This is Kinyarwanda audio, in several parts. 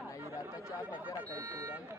anayirata cyangwa vera akayikuramo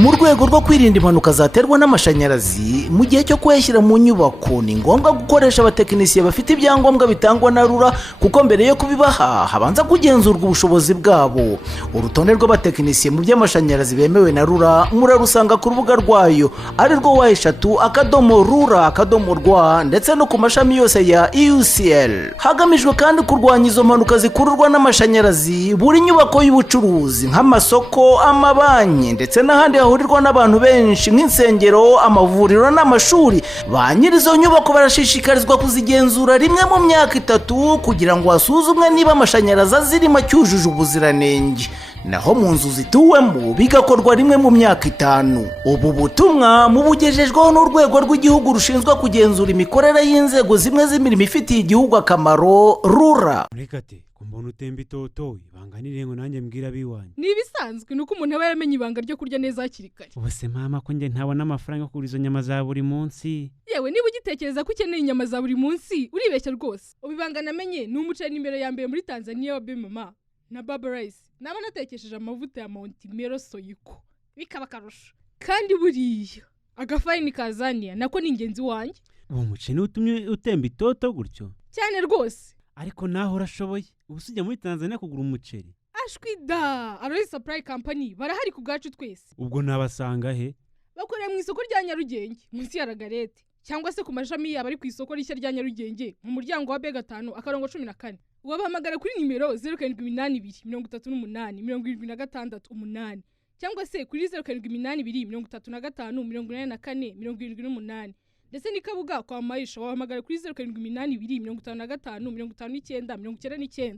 mu rwego rwo kwirinda impanuka zaterwa n'amashanyarazi mu gihe cyo kuyashyira mu nyubako ni ngombwa gukoresha abatekinisiye bafite ibyangombwa bitangwa na RURA kuko mbere yo kubibaha habanza kugenzurwa ubushobozi bwabo. Urutonde rw'abatekinisiye mu by'amashanyarazi bemewe na RURA murarusanga ku rubuga rwayo ari rwo wa3.rura.rw ndetse no ku mashami yose ya EUCL. Hagamijwe kandi kurwanya izo mpanuka zikururwa n'amashanyarazi, buri nyubako y'ubucuruzi nk'amasoko, amabanki ndetse n'ahandi hahurirwa n'abantu benshi nk'insengero, amavuriro n'amashuri, ba nyirizo nyubako barashishikarizwa kuzigenzura rimwe mu myaka 3 kugira ngo hasuzumwe niba amashanyarazi azirimo cyujuje ubuziranenge. Naho mu nzu zituwemo bigakorwa rimwe mu myaka 5. Ubu butumwa mubugejejweho n'urwego rw'igihugu rushinzwe kugenzura imikorere y'inzego zimwe z'imirimo ifitiye igihugu akamaro, RURA. Rekate kumbona utemba itoto ibanganire ngo nanjye mbwira biwanye. Nibisanzwe nuko umuntu aba yamenye ibanga ryo kurya neza hakiri kare. Ubuse mama ko nge ntabona amafaranga yo kugura izo nyama za buri munsi. Yewe niba ugitekereza ko ukeneye inyama za buri munsi uribeshya rwose. Ubibanga namenye ni umuceri imbere ya mbere muri Tanzania wa Bemama na Baba Rice. Naba natekesheje amavuta ya Mount Mero Soyiko bikaba karusho. Kandi buriya agafarini kazania nako ni ingenzi wanjye. Uwo muceri utumye utemba itoto gutyo cyane rwose. Ariko naho urashoboye ubusujya muri Tanzania kugura umuceri. Ashwida Arroy Supply Company barahari ku gacu twese. Ubwo nabasanga he? Bakorera mu isoko rya Nyarugenge munsi ya Ragarete cyangwa se ku mashami yaba ari ku isoko rishya rya Nyarugenge mu muryango wa B5 akarongo 14. Wabahamagara kuri nimero 07823876 cyangwa se kuri 0782358478 ndetse nikabuga kwa Maisha wabahamagara kuri 0782555999.